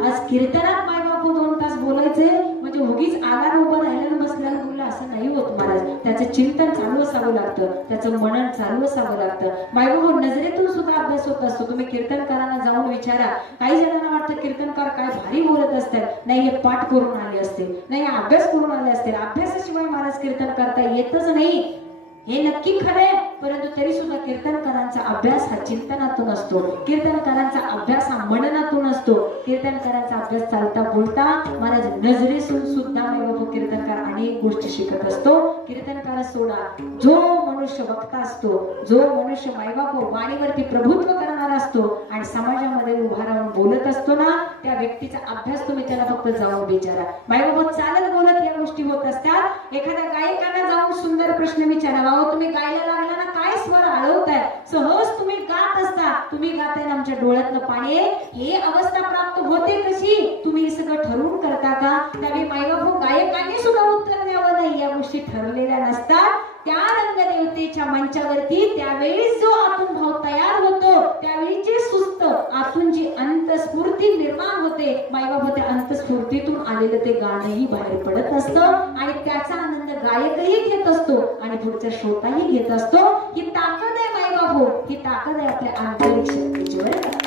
आज कीर्तनात मायबाप 2 तास बोलायचे म्हणजे उगीच आला उभं राहिलं बसल्याला बोललं असं नाही होत महाराज. त्याचं चिंतन चालू असावं लागतं, त्याचं मनन चालू असावं लागतं. मायबाप नजरेतून सुद्धा अभ्यास होत असतो. तुम्ही कीर्तनकारांना जाऊन विचारा. काही जणांना वाटतं कीर्तनकार काय भारी बोलत असतात. नाही, हे पाठ करून आले असतील, नाही अभ्यास करून आले असतील. अभ्यासाशिवाय महाराज कीर्तन करता येतच नाही हे नक्की खरंय. परंतु तरी सुद्धा कीर्तनकारांचा अभ्यास हा चिंतनातून असतो, कीर्तनकारांचा अभ्यास हा मननातून असतो. कीर्तनकारांचा अभ्यास चालता बोलता महाराज नजरेतून सुद्धा मायबाप कीर्तनकार अनेक गोष्टी शिकत असतो. कीर्तनकार सोडा, जो मनुष्य वक्ता असतो, जो मनुष्य मायबाप वाणीवरती प्रभुत्व करणारा असतो आणि समाजामध्ये उभा राहून बोलत असतो ना, त्या व्यक्तीचा अभ्यास तुम्ही त्याला फक्त जाऊन विचारा. मायबाप चालत बोलत या गोष्टी होत असतात. एखाद्या गायकाला जाऊन सुंदर प्रश्न विचारा, बाबा तुम्ही गायला लागला ना, काय स्वर हलवताय, सहज तुम्ही गात असता, तुम्ही गाताय ना आमच्या डोळ्यातलं पाणी हे अवस्था प्राप्त होते कशी, तुम्ही हे सगळं ठरवून करता का? त्यावेळी मायबाप गायकांनी सुद्धा उत्तर द्यावं नाही, या गोष्टी ठरलेल्या नसतात. त्या रंगदेवतेच्या मंचावरती त्यावेळी जो आतून भाव तयार होतो, त्यावेळी जे सुस्त आतून जी अंतस्फूर्ती निर्माण होते, मायबाप त्या अंतस्फूर्तीतून आलेलं ते गाणंही बाहेर पडत असतं आणि त्याचा आनंद गायकही घेत असतो आणि पुढचा श्रोताही घेत असतो. ही ताकद आहे मायबाप, ही ताकद आहे आपल्या आंतरिक शक्तीची. बरं,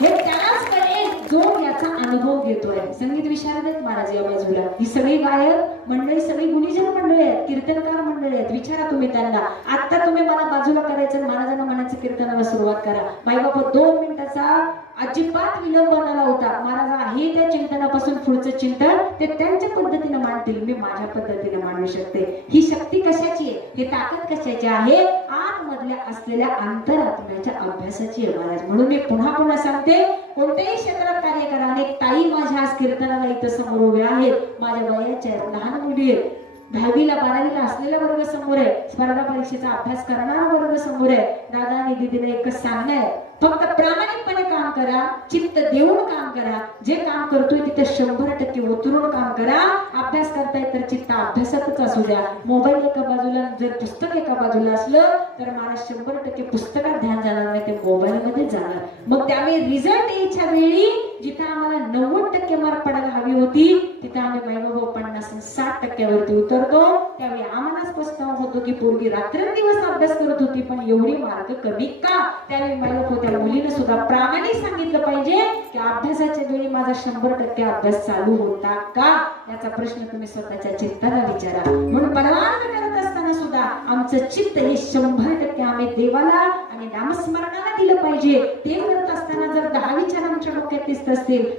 हे त्यालाच कळेल जो याचा अनुभव घेतोय. संगीत विशारद आहेत महाराज या बाजूला, ही सगळी गायक मंडळी, सगळी गुणीजन मंडळी आहेत, कीर्तनकार मंडळी आहेत. विचारा तुम्ही त्यांना. आता तुम्ही मला बाजूला करायचं, महाराजांना म्हणायचं कीर्तनाला सुरुवात करा. मायबाप 2 मिनिटाचा अजिबात विलंब न लावता महाराज आहे त्या चिंतनापासून पुढचं चिंतन ते त्यांच्या पद्धतीने मांडतील, मी माझ्या पद्धतीने मांडू शकते. ही शक्ती कशाची आहे, ही ताकद कशाची आहे? आतमधल्या असलेल्या अंतरात्म्याच्या अभ्यासाची आहे महाराज. म्हणून मी पुन्हा पुन्हा सांगते, कोणत्याही क्षेत्रात कार्य करा. अनेक ताई माझ्या आज कीर्तनाला इथं समोर उभ्या आहेत, माझ्या वयाच्या आहेत, लहान मुली आहेत, 10वीला 12वीला असलेला वर्ग समोर आहे, स्पर्धा परीक्षेचा अभ्यास करणारा वर्ग समोर आहे. दादा आणि दीदीने एकच सांगणं आहे, फक्त प्रामाणिकपणे काम करा, चित्त देऊन काम करा. जे काम करतोय तिथे 100% उतरून काम करा. अभ्यास करताय तर चित्त अभ्यासातच असू द्या. मोबाईल एका बाजूला, जर पुस्तक एका बाजूला असलं तर मला 100% पुस्तकात ध्यान जाणार नाही, ते मोबाईल मध्ये जाणार. मग त्यावेळी रिझल्ट यायच्या वेळी जिथे आम्हाला 90% मार्क पडायला हवी होती, तिथे आम्ही मायबाप 50-60% वरती उतरतो. त्यावेळी आम्हालाच पस्तावा होतो की पोरगी रात्रंदिवस अभ्यास करत होती पण एवढी मार्क कमी का? त्यावेळी मायबाप त्या मुलीने सुद्धा प्रामाणिक सांगितलं पाहिजे की अभ्यासाच्या वेळी माझा 100% अभ्यास चालू होता का, याचा प्रश्न तुम्ही स्वतःच्या चित्ताला विचारा. म्हणून परवानगी करत असताना सुद्धा आमचं चित्त हे 100% आम्ही देवाला आणि नामस्मरणाला दिलं पाहिजे. ते करत असताना जर 10 विचार आमच्या डोक्यात दिसत असतील